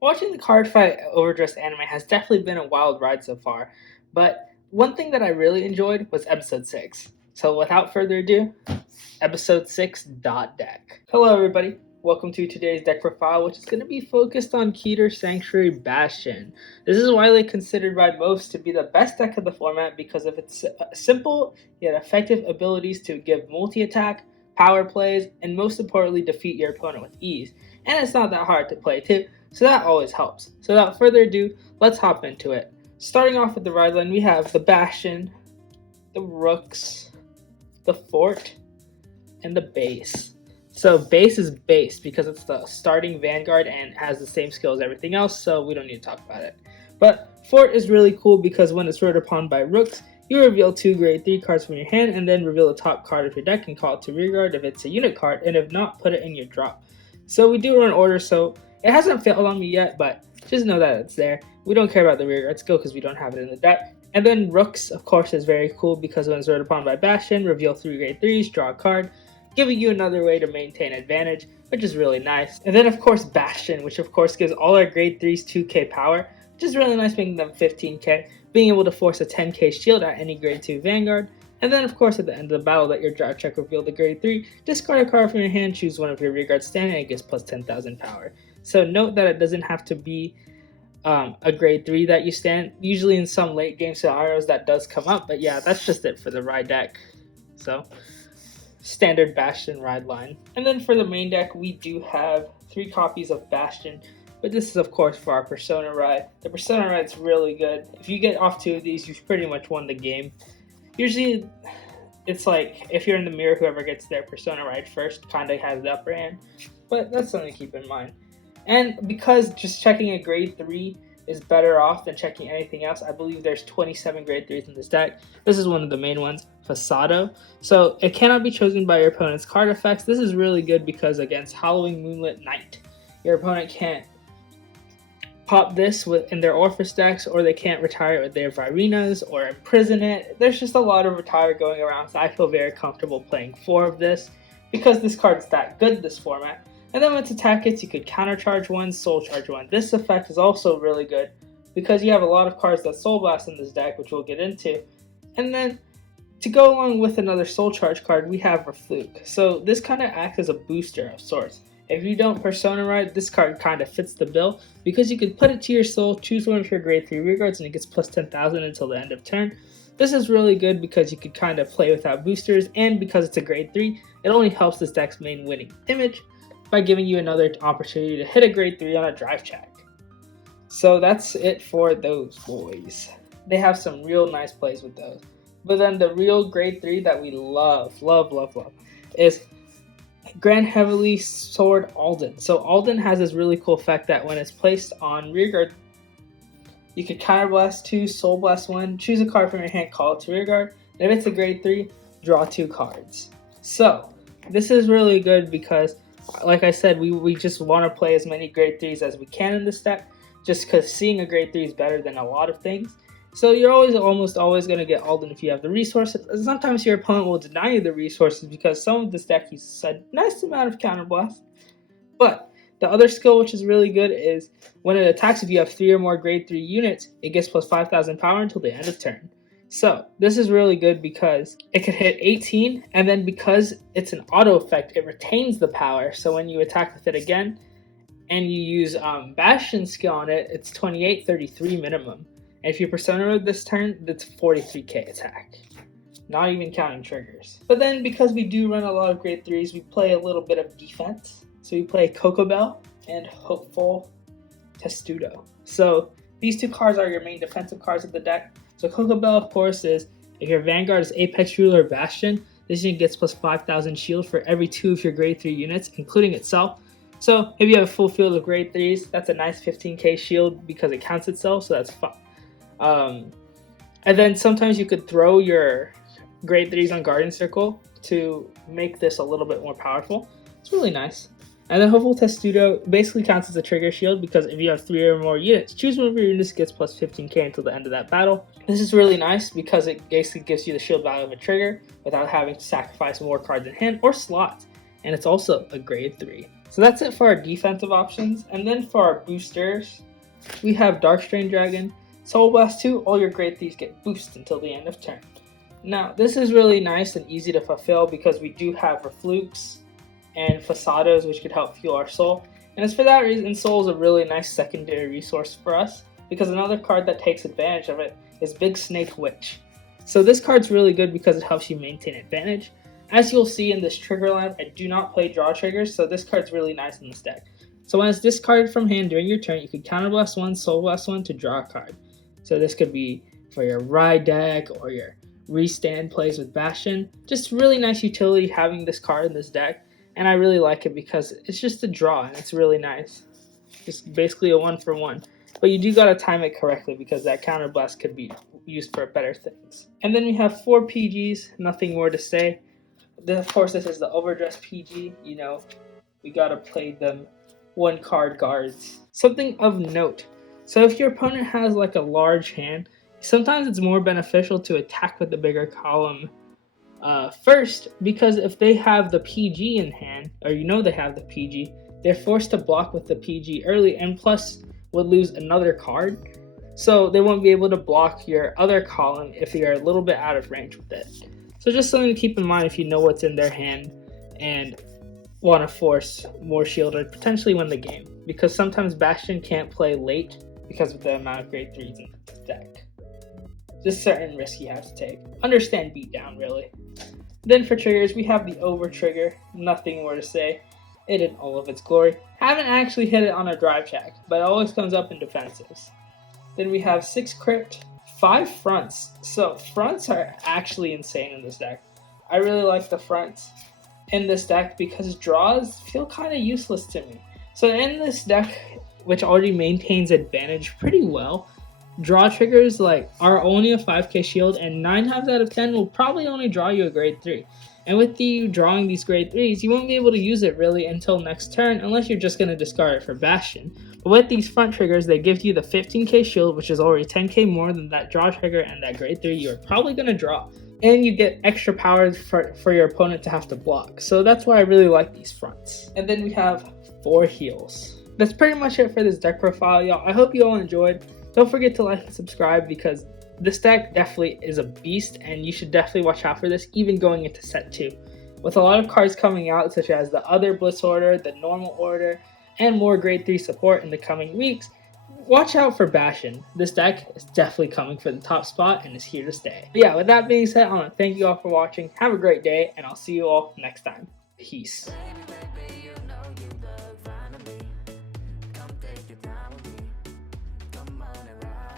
Watching the Cardfight Overdress anime has definitely been a wild ride so far, but one thing that I really enjoyed was episode 6. So without further ado, episode 6 dot deck. Hello everybody, welcome to today's deck profile, which is going to be focused on Keter Sanctuary Bastion. This is widely considered by most to be the best deck of the format because of its simple yet effective abilities to give multi-attack, power plays, and most importantly defeat your opponent with ease. And it's not that hard to play too, so that always helps. So without further ado, let's hop into it. Starting off with the ride line, we have the Bastion, the Rooks, the Fort, and the base. So base is base because it's the starting Vanguard and has the same skill as everything else, so we don't need to talk about it. But Fort is really cool because when it's ruled upon by Rooks, you reveal 2 grade 3 cards from your hand and then reveal the top card of your deck and call it to rearguard if it's a unit card, and if not, put it in your drop. So we do run order, so it hasn't failed on me yet, but just know that it's there. We don't care about the rearguard skill because we don't have it in the deck. And then Rooks, of course, is very cool because when it's ruled upon by Bastion, reveal 3 grade 3s, draw a card, giving you another way to maintain advantage, which is really nice. And then of course Bastion, which of course gives all our grade 3s 2k power, which is really nice, making them 15k, being able to force a 10k shield at any grade 2 Vanguard. And then of course at the end of the battle, let your draw check reveal the grade 3, discard a card from your hand, choose one of your rearguard standing, and it gets plus 10,000 power. So note that it doesn't have to be a grade 3 that you stand. Usually in some late game scenarios that does come up, but yeah, that's just it for the ride deck. So standard Bastion ride line. And then for the main deck, we do have 3 copies of Bastion, but this is of course for our Persona ride. The Persona ride is really good. If you get off 2 of these, you've pretty much won the game. Usually it's like if you're in the mirror, whoever gets their Persona ride first kind of has the upper hand, but that's something to keep in mind. And because just checking a grade 3 is better off than checking anything else, I believe there's 27 grade 3s in this deck. This is one of the main ones, Fosado. So it cannot be chosen by your opponent's card effects. This is really good because against Halloween Moonlit Night, your opponent can't pop this in their Orphis decks, or they can't retire it with their Virenas or imprison it. There's just a lot of retire going around, so I feel very comfortable playing 4 of this because this card's that good this format. And then once attack hits, you could countercharge 1, soul charge 1. This effect is also really good because you have a lot of cards that soul blast in this deck, which we'll get into. And then to go along with another soul charge card, we have Rafluke. So this kind of acts as a booster of sorts. If you don't Persona ride, this card kind of fits the bill because you can put it to your soul, choose one of your grade 3 rearguards, and it gets plus 10,000 until the end of turn. This is really good because you could kind of play without boosters, and because it's a grade 3, it only helps this deck's main winning image by giving you another opportunity to hit a grade 3 on a drive check. So that's it for those boys. They have some real nice plays with those. But then the real grade 3 that we love is Grand Heavily Sword Alden. So Alden has this really cool effect that when it's placed on rearguard, you can counterblast 2, soul blast 1, choose a card from your hand, call it to rearguard, and if it's a grade 3, draw 2 cards. So this is really good because, like I said, we just want to play as many grade 3s as we can in this deck, just because seeing a grade 3 is better than a lot of things. So you're almost always going to get Alden if you have the resources. Sometimes your opponent will deny you the resources because some of this deck uses a nice amount of counterblast. But the other skill which is really good is when it attacks, if you have 3 or more grade 3 units, it gets plus 5,000 power until the end of turn. So this is really good because it can hit 18, and then because it's an auto effect, it retains the power. So when you attack with it again and you use Bastion skill on it, it's 28, 33 minimum. And if you Persona mode this turn, that's 43k attack. Not even counting triggers. But then because we do run a lot of grade 3s, we play a little bit of defense. So we play Kokabiel and Hopeful Testode. So these 2 cards are your main defensive cards of the deck. So Kokabiel, of course, is if your Vanguard is Apex Ruler Bastion, this unit gets plus 5,000 shield for every 2 of your grade 3 units, including itself. So if you have a full field of grade 3s, that's a nice 15k shield because it counts itself, so that's fine. And then sometimes you could throw your grade 3s on Guardian Circle to make this a little bit more powerful. It's really nice. And then Hopeful Testode basically counts as a trigger shield because if you have 3 or more units, choose one of your units, gets plus 15k until the end of that battle. This is really nice because it basically gives you the shield value of a trigger without having to sacrifice more cards in hand or slots. And it's also a grade 3. So that's it for our defensive options. And then for our boosters, we have Darkstrain Dragon, Soul Blast 2, all your grade 3s get boosted until the end of turn. Now, this is really nice and easy to fulfill because we do have Raflukes and Fosados, which could help fuel our soul. And it's for that reason, Soul is a really nice secondary resource for us, because another card that takes advantage of it is Big Snake Witch. So this card's really good because it helps you maintain advantage. As you'll see in this trigger line, I do not play draw triggers, so this card's really nice in this deck. So when it's discarded from hand during your turn, you can counterblast 1, soul blast 1 to draw a card. So this could be for your ride deck or your restand plays with Bastion. Just really nice utility having this card in this deck, and I really like it because it's just a draw and it's really nice. Just basically a 1-for-1. But you do gotta time it correctly because that counterblast could be used for better things. And then we have 4 PGs, nothing more to say. Then of course this is the Overdress PG, you know, we gotta play them 1 card guards. Something of note, so if your opponent has like a large hand, sometimes it's more beneficial to attack with the bigger column first, because if they have the PG in hand, or you know they have the PG, they're forced to block with the PG early, and plus would lose another card, so they won't be able to block your other column if you're a little bit out of range with it. So just something to keep in mind if you know what's in their hand and want to force more shield or potentially win the game, because sometimes Bastion can't play late because of the amount of grade 3s in the deck. Just certain risks you have to take. Understand beatdown, really. Then for triggers, we have the Overtrigger. Nothing more to say. It in all of its glory. Haven't actually hit it on a drive check, but it always comes up in defensives. Then we have 6 crypt, 5 fronts. So fronts are actually insane in this deck. I really like the fronts in this deck because draws feel kind of useless to me. So in this deck, which already maintains advantage pretty well, draw triggers like are only a 5k shield, and 9 times out of 10 will probably only draw you a grade 3. And with you drawing these grade 3s, you won't be able to use it really until next turn unless you're just going to discard it for Bastion. But with these front triggers, they give you the 15k shield, which is already 10k more than that draw trigger and that grade 3 you're probably going to draw. And you get extra powers for your opponent to have to block. So that's why I really like these fronts. And then we have 4 heals. That's pretty much it for this deck profile, y'all. I hope you all enjoyed. Don't forget to like and subscribe because this deck definitely is a beast, and you should definitely watch out for this even going into set 2. With a lot of cards coming out such as the other Blitz Order, the normal order, and more grade 3 support in the coming weeks, watch out for Bastion. This deck is definitely coming for the top spot and is here to stay. But yeah, with that being said, I want to thank you all for watching. Have a great day, and I'll see you all next time. Peace.